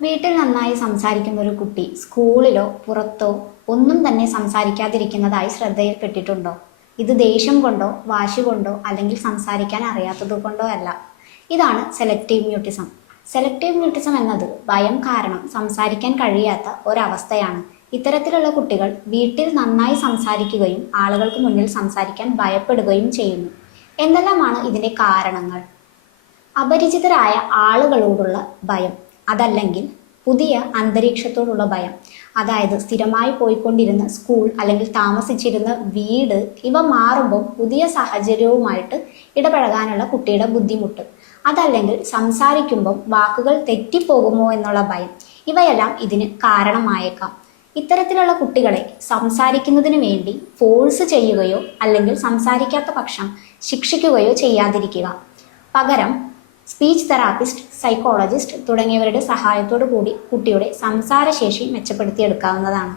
വീട്ടിൽ നന്നായി സംസാരിക്കുന്ന ഒരു കുട്ടി സ്കൂളിലോ പുറത്തോ ഒന്നും തന്നെ സംസാരിക്കാതിരിക്കുന്നതായി ശ്രദ്ധയിൽപ്പെട്ടിട്ടുണ്ടോ? ഇത് ദേഷ്യം കൊണ്ടോ വാശി കൊണ്ടോ അല്ലെങ്കിൽ സംസാരിക്കാൻ അറിയാത്തത് കൊണ്ടോ അല്ല. ഇതാണ് സെലക്റ്റീവ് മ്യൂട്ടിസം. സെലക്റ്റീവ് മ്യൂട്ടിസം എന്നത് ഭയം കാരണം സംസാരിക്കാൻ കഴിയാത്ത ഒരവസ്ഥയാണ്. ഇത്തരത്തിലുള്ള കുട്ടികൾ വീട്ടിൽ നന്നായി സംസാരിക്കുകയും ആളുകൾക്ക് മുന്നിൽ സംസാരിക്കാൻ ഭയപ്പെടുകയും ചെയ്യുന്നു. എന്തെല്ലാമാണ് ഇതിന്റെ കാരണങ്ങൾ? അപരിചിതരായ ആളുകളോടുള്ള ഭയം, അതല്ലെങ്കിൽ പുതിയ അന്തരീക്ഷത്തോടുള്ള ഭയം, അതായത് സ്ഥിരമായി പോയിക്കൊണ്ടിരുന്ന സ്കൂൾ അല്ലെങ്കിൽ താമസിച്ചിരുന്ന വീട് ഇവ മാറുമ്പോൾ പുതിയ സാഹചര്യവുമായിട്ട് ഇടപഴകാനുള്ള കുട്ടിയുടെ ബുദ്ധിമുട്ട്, അതല്ലെങ്കിൽ സംസാരിക്കുമ്പോൾ വാക്കുകൾ തെറ്റിപ്പോകുമോ എന്നുള്ള ഭയം, ഇവയെല്ലാം ഇതിന് കാരണമായേക്കാം. ഇത്തരത്തിലുള്ള കുട്ടികളെ സംസാരിക്കുന്നതിന് വേണ്ടി ഫോഴ്സ് ചെയ്യുകയോ അല്ലെങ്കിൽ സംസാരിക്കാത്ത പക്ഷം ശിക്ഷിക്കുകയോ ചെയ്യാതിരിക്കുക. പകരം സ്പീച്ച് തെറാപ്പിസ്റ്റ്, സൈക്കോളജിസ്റ്റ് തുടങ്ങിയവരുടെ സഹായത്തോടു കൂടി കുട്ടിയുടെ സംസാരശേഷി മെച്ചപ്പെടുത്തിയെടുക്കാവുന്നതാണ്.